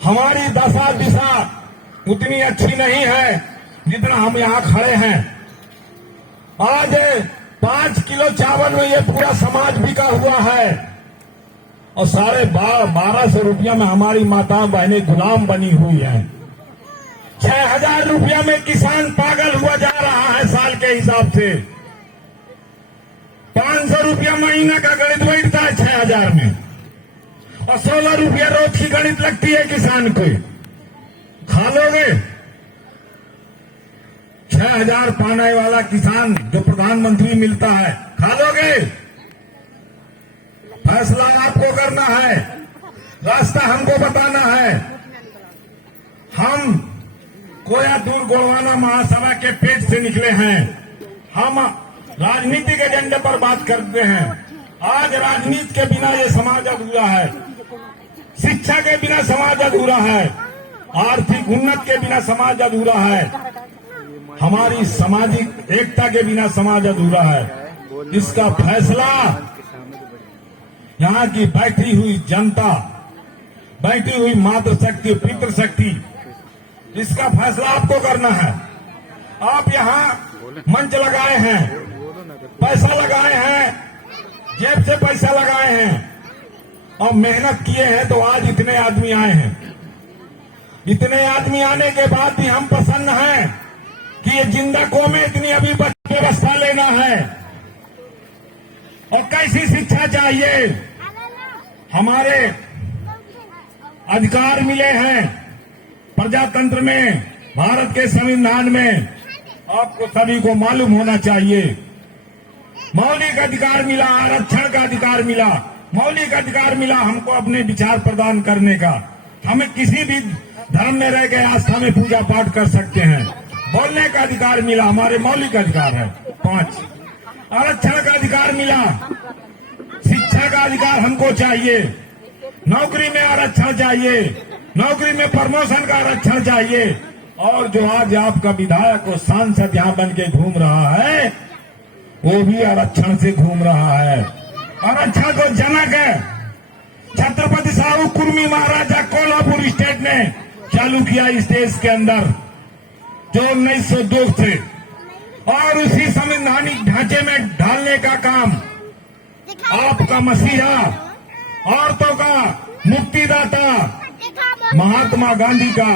हमारी दशा दिशा उतनी अच्छी नहीं है जितना हम यहाँ खड़े हैं। आज 5 किलो चावल में ये पूरा समाज बिका हुआ है और 1250 रुपया में हमारी माता बहनें गुलाम बनी हुई हैं। 6000 रुपया में किसान पागल हुआ जा रहा है साल के हिसाब से। 500 रुपया महीना का गणित बैठता है 6000 में और 16 रुपया रोज की गणित लगती है किसान को। खा लोगे? 6000 पाने वाला किसान जो प्रधानमंत्री मिलता है, खा लोगे? फैसला आपको करना है, रास्ता हमको बताना है। हम कोया दूर गोड़वाना महासभा के पेट से निकले हैं। हम राजनीतिक एजेंडे पर बात करते हैं। आज राजनीति के बिना ये समाज अधूरा है, शिक्षा के बिना समाज अधूरा है, आर्थिक उन्नति के बिना समाज अधूरा है, हमारी सामाजिक एकता के बिना समाज अधूरा है। इसका फैसला यहाँ की बैठी हुई जनता, बैठी हुई मातृशक्ति, पितृशक्ति, इसका फैसला आपको करना है। आप यहाँ मंच लगाए हैं, पैसा लगाए हैं, जेब से पैसा लगाए हैं और मेहनत किए हैं, तो आज इतने आदमी आए हैं। इतने आदमी आने के बाद भी हम प्रसन्न हैं कि ये जिंदा कौमें इतनी अभी व्यवस्था लेना है और कैसी शिक्षा चाहिए। हमारे अधिकार मिले हैं प्रजातंत्र में, भारत के संविधान में, आपको सभी को मालूम होना चाहिए। मौलिक अधिकार मिला, आरक्षण का अधिकार मिला, मौलिक अधिकार मिला हमको अपने विचार प्रदान करने का। हमें किसी भी धर्म में रह गए आस्था में पूजा पाठ कर सकते हैं। बोलने का अधिकार मिला, हमारे मौलिक अधिकार है 5। आरक्षण का अधिकार मिला, शिक्षा का अधिकार हमको चाहिए, नौकरी में आरक्षण चाहिए, नौकरी में प्रमोशन का आरक्षण चाहिए। और जो आज आपका विधायक और सांसद यहाँ बन के घूम रहा है, वो भी आरक्षण से घूम रहा है। आरक्षण को जनक है छत्रपति साहू कुर्मी महाराजा कोल्हापुर स्टेट ने चालू किया इस देश के अंदर, जो 1902 से, और उसी संवैधानिक ढांचे में ढालने का काम आपका मसीहा, औरतों का मुक्तिदाता, महात्मा गांधी का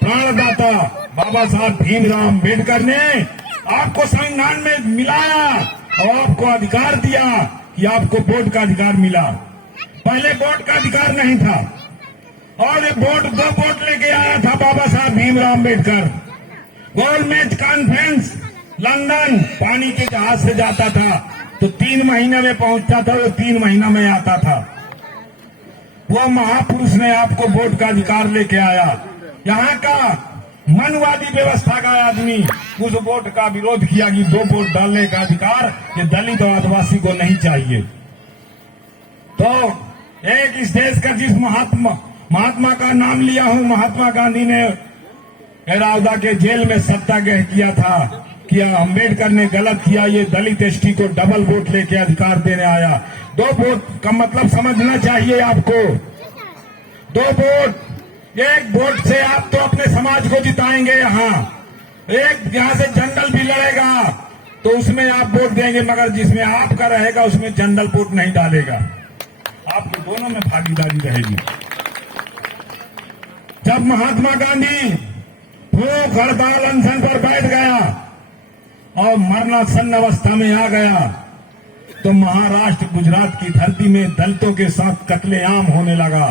प्राणदाता बाबा साहब भीमराव अम्बेडकर ने आपको संविधान में मिलाया और आपको अधिकार दिया कि आपको वोट का अधिकार मिला। पहले वोट का अधिकार नहीं था और ये वोट 2 वोट लेके आया था बाबा साहब भीमराव अम्बेडकर। गोलमेज कॉन्फ्रेंस लंदन पानी के जहाज से जाता था तो 3 महीने में पहुंचता था, वो 3 महीना में आता था। वो महापुरुष ने आपको वोट का अधिकार लेके आया। यहाँ का मनवादी व्यवस्था का आदमी उस वोट का विरोध किया कि 2 वोट डालने का अधिकार ये दलित और आदिवासी को नहीं चाहिए। तो एक इस देश का जिस महात्मा का नाम लिया हूं, महात्मा गांधी ने एरावदा के जेल में सत्याग्रह किया था कि अम्बेडकर ने गलत किया, ये दलित एसटी को डबल वोट लेके अधिकार देने आया। 2 वोट का मतलब समझना चाहिए आपको। 2 वोट, 1 वोट से आप तो अपने समाज को जिताएंगे। यहाँ से जनरल भी लड़ेगा तो उसमें आप वोट देंगे, मगर जिसमें आपका रहेगा उसमें जनरल वोट नहीं डालेगा। आपको दोनों में भागीदारी रहेगी। जब महात्मा गांधी भूख हड़ताल अनशन पर बैठ गया और मरणासन्न अवस्था में आ गया तो महाराष्ट्र गुजरात की धरती में दलितों के साथ कत्लेआम होने लगा।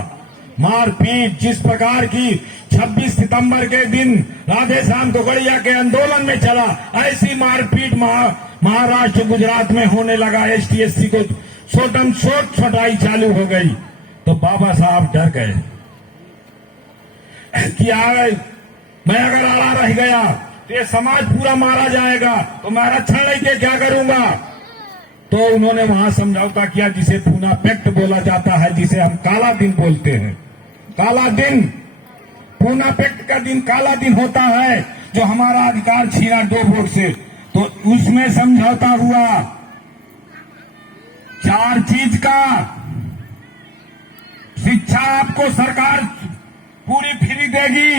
मारपीट जिस प्रकार की 26 सितंबर के दिन राधे श्याम कोकड़िया के आंदोलन में चला, ऐसी मारपीट महाराष्ट्र गुजरात में होने लगा। एसटी एससी को छोटम छोट छटाई चालू हो गई तो बाबा साहब डर गए कि मैं अगर आड़ा रह गया तो ये समाज पूरा मारा जाएगा, तो मैं आरक्षण लेके क्या करूंगा। तो उन्होंने वहां समझौता किया जिसे पूना पैक्ट बोला जाता है, जिसे हम काला दिन बोलते हैं। काला दिन, पूना पैक्ट का दिन काला दिन होता है, जो हमारा अधिकार छीना 2 वोट से। तो उसमें समझौता हुआ 4 चीज का। शिक्षा आपको सरकार पूरी फ्री देगी।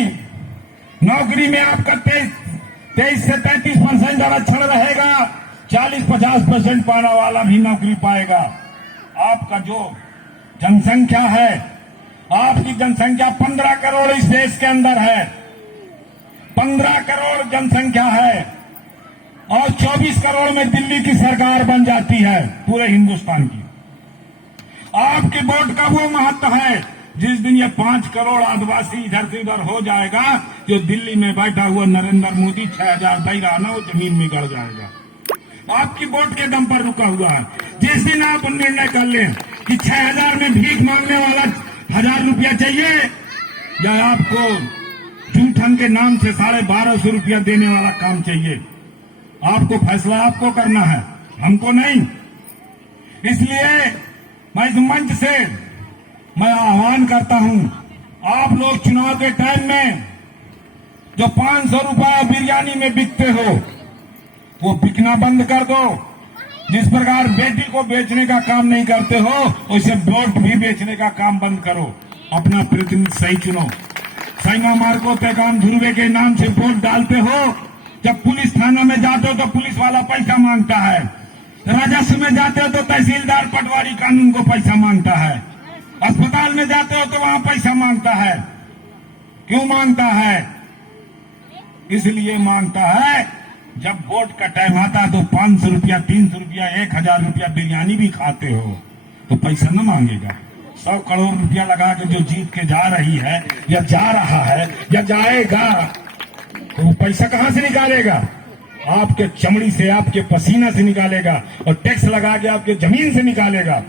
नौकरी में आपका 23 से 33% आरक्षण रहेगा। 40-50% पाने वाला भी नौकरी पाएगा। आपका जो जनसंख्या है, आपकी जनसंख्या 15 करोड़ इस देश के अंदर है। 15 करोड़ जनसंख्या है और 24 करोड़ में दिल्ली की सरकार बन जाती है पूरे हिंदुस्तान की। आपके वोट का वो महत्व है। जिस दिन ये 5 करोड़ आदिवासी इधर से उधर हो जाएगा, जो दिल्ली में बैठा हुआ नरेंद्र मोदी 6,000 दे रहा ना, वो जमीन में गड़ जाएगा। आपकी वोट के दम पर रुका हुआ है। जिस दिन आप निर्णय कर लें कि 6,000 में भीख मांगने वाला 1,000 रुपया चाहिए, या आपको जूठन के नाम से 1,250 रुपया देने वाला काम चाहिए, आपको फैसला आपको करना है, हमको नहीं। इसलिए मैं इस मंच से मैं आह्वान करता हूं, आप लोग चुनाव के टाइम में जो 500 रुपया बिरयानी में बिकते हो, वो बिकना बंद कर दो। जिस प्रकार बेटी को बेचने का काम नहीं करते हो, उसे वोट भी बेचने का काम बंद करो। अपना प्रतिनिधि सही चुनो। सैमा मार्को पैगाम ध्रुवे के नाम से वोट डालते हो। जब पुलिस थाना में जाते हो तो पुलिस वाला पैसा मांगता है। राजस्व में जाते हो तो तहसीलदार पटवारी कानून को पैसा मांगता है। अस्पताल में जाते हो तो वहां पैसा मांगता है। क्यों मांगता है? इसलिए मांगता है, जब वोट का टाइम आता है तो 500 रुपया, 300 रुपया, 1,000 रुपया बिरयानी भी खाते हो तो पैसा न मांगेगा। 100 करोड़ रुपया लगा के जो जीत के जा रही है या जा रहा है या जाएगा, तो वो पैसा कहां से निकालेगा? आपके चमड़ी से, आपके पसीना से निकालेगा और टैक्स लगा के आपके जमीन से निकालेगा।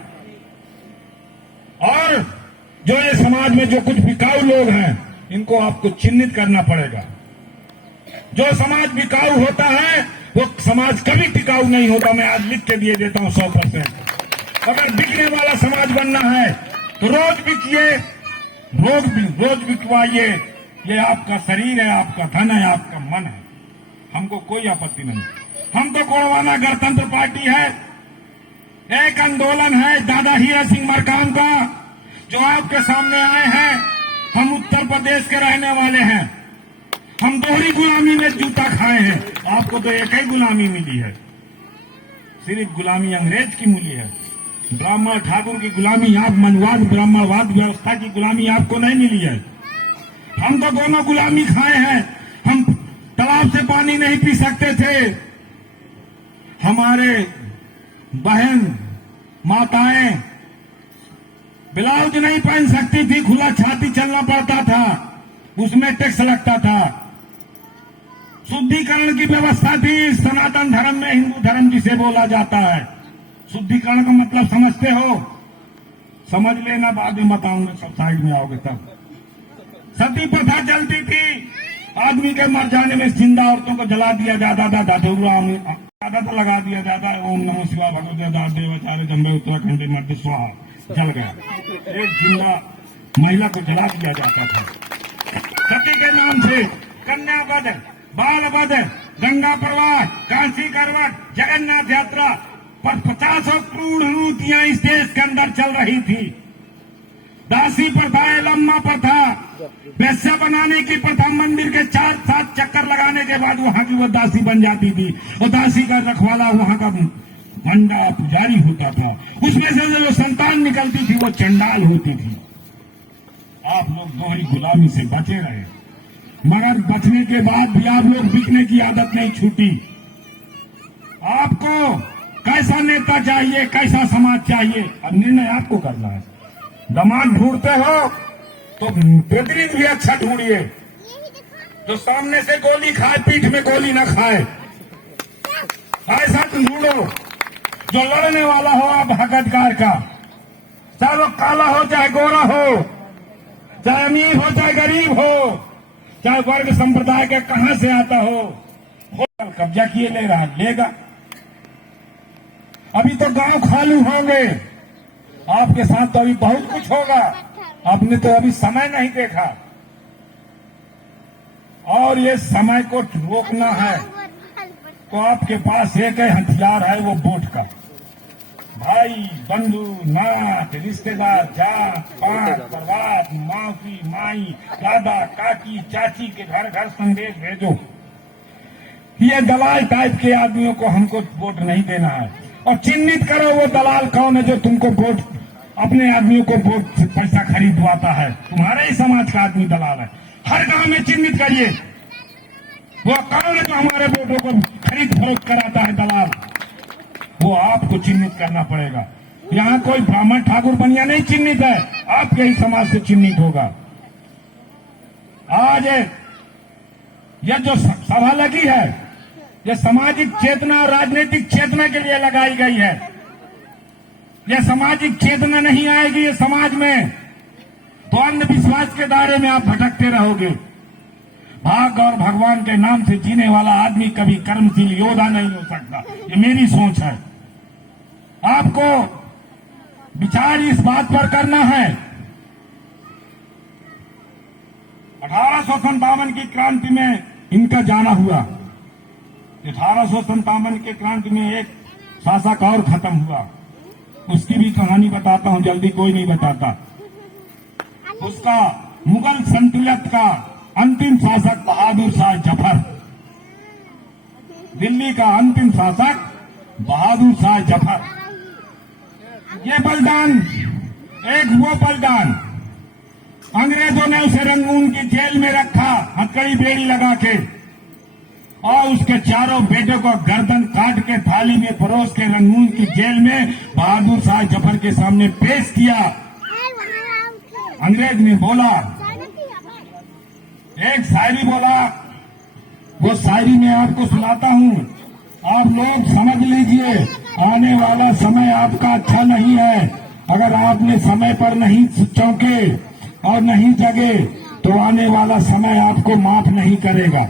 और जो ये समाज में जो कुछ बिकाऊ लोग हैं, इनको आपको चिन्हित करना पड़ेगा। जो समाज बिकाऊ होता है वो समाज कभी टिकाऊ नहीं होता। मैं आज लिख के दिए देता हूं 100%। अगर बिकने वाला समाज बनना है तो रोज बिकिए, रोज बिकवाइए। ये आपका शरीर है, आपका धन है, आपका मन है, हमको कोई आपत्ति नहीं। हम तो गोंडवाना गणतंत्र पार्टी है, एक आंदोलन है दादा हीरा सिंह मरकाम का, जो आपके सामने आए हैं। हम उत्तर प्रदेश के रहने वाले हैं। हम दोहरी गुलामी में जूता खाए हैं। आपको तो एक ही गुलामी मिली है, सिर्फ गुलामी अंग्रेज की मिली है। ब्राह्मण ठाकुर की गुलामी, आप मनवाद ब्राह्मणवाद व्यवस्था की गुलामी आपको नहीं मिली है। हम तो दोनों गुलामी खाए हैं। हम तालाब से पानी नहीं पी सकते थे। हमारे बहन माताएं ब्लाउज नहीं पहन सकती थी, खुला छाती चलना पड़ता था, उसमें टैक्स लगता था। शुद्धिकरण की व्यवस्था थी सनातन धर्म में, हिंदू धर्म जिसे बोला जाता है। शुद्धिकरण का मतलब समझते हो? समझ लेना, बाद में बताऊंगा, सब साइड में आओगे तब। सती प्रथा चलती थी, आदमी के मर जाने में जिंदा औरतों को जला दिया जाता था। दादा तो लगा दिया जाता है, ओम नमः शिवाय भगवते देवाचार्य जम्बे उत्तराखंड मध्य स्वाहा, जल गया। एक जिंदा महिला को जला दिया जाता था सती के नाम से। कन्या वध, बाल वध, गंगा प्रवाह, काशी करवट, जगन्नाथ यात्रा पर 50 क्रूर नीतियां इस देश के अंदर चल रही थी। दासी प्रथा, लम्मा प्रथा, वैश्या बनाने की प्रथा, मंदिर के 4-7 चक्कर लगाने के बाद वहां की वो दासी बन जाती थी। और दासी का रखवाला वहां का मंडा पुजारी होता था। उसमें से जो संतान निकलती थी वो चंडाल होती थी। आप लोग दोहरी गुलामी से बचे रहे, मगर बचने के बाद भी आप लोग बिकने की आदत नहीं छूटी। आपको कैसा नेता चाहिए, कैसा समाज चाहिए, अब निर्णय आपको करना है। दामाद ढूंढते हो तो प्रतिनिधि भी अच्छा ढूंढिए, जो सामने से गोली खाए पीठ में गोली न खाए। ऐसा ढूंढो जो लड़ने वाला हो आप हक अधिकार का, चाहे वो काला हो चाहे गोरा हो, चाहे अमीर हो चाहे गरीब हो, चाहे वर्ग संप्रदाय के कहां से आता हो कब्जा किए ले रहा लेगा। अभी तो गांव खाली होंगे, आपके साथ तो अभी बहुत कुछ होगा। आपने तो अभी समय नहीं देखा, और ये समय को रोकना है तो आपके पास एक ही हथियार है, वो वोट का। भाई बंधु नाथ रिश्तेदार जात पात परवात मासी माई दादा काकी चाची के घर घर संदेश भेजो। ये दलाल टाइप के आदमियों को हमको वोट नहीं देना है। और चिन्हित करो वो दलाल कौन है जो तुमको वोट, अपने आदमियों को वोट से पैसा खरीदवाता है। तुम्हारे ही समाज का आदमी दलाल है। हर गांव में चिन्हित करिए वो कौन है जो हमारे वोटों को खरीद फरोख्त कराता है दलाल। वो आपको चिन्हित करना पड़ेगा। यहाँ कोई ब्राह्मण ठाकुर बनिया नहीं चिन्हित है, आपके ही समाज से चिन्हित होगा। आज यह जो सभा लगी है, यह सामाजिक चेतना और राजनीतिक चेतना के लिए लगाई गई है। यह सामाजिक चेतना नहीं आएगी ये समाज में तो अंधविश्वास के दायरे में आप भटकते रहोगे। भाग और भगवान के नाम से जीने वाला आदमी कभी कर्मशील योद्धा नहीं हो सकता। ये मेरी सोच है। आपको विचार इस बात पर करना है। 1857 की क्रांति में इनका जाना हुआ। 1857 के क्रांति में एक शासक और खत्म हुआ। उसकी भी कहानी बताता हूं, जल्दी कोई नहीं बताता। उसका मुगल सल्तनत का अंतिम शासक बहादुर शाह जफर, दिल्ली का अंतिम शासक बहादुर शाह जफर। ये बलिदान, एक वो बलिदान, अंग्रेजों ने उसे रंगून की जेल में रखा, हथकड़ी बेड़ी लगा के, और उसके चारों बेटे को गर्दन काट के थाली में परोस के रंगून की जेल में बहादुर शाह जफर के सामने पेश किया। अंग्रेज ने बोला, एक शायरी बोला, वो शायरी मैं आपको सुनाता हूं, आप लोग समझ लीजिए। आने वाला समय आपका अच्छा नहीं है। अगर आपने समय पर नहीं चौंके और नहीं जगे तो आने वाला समय आपको माफ नहीं करेगा।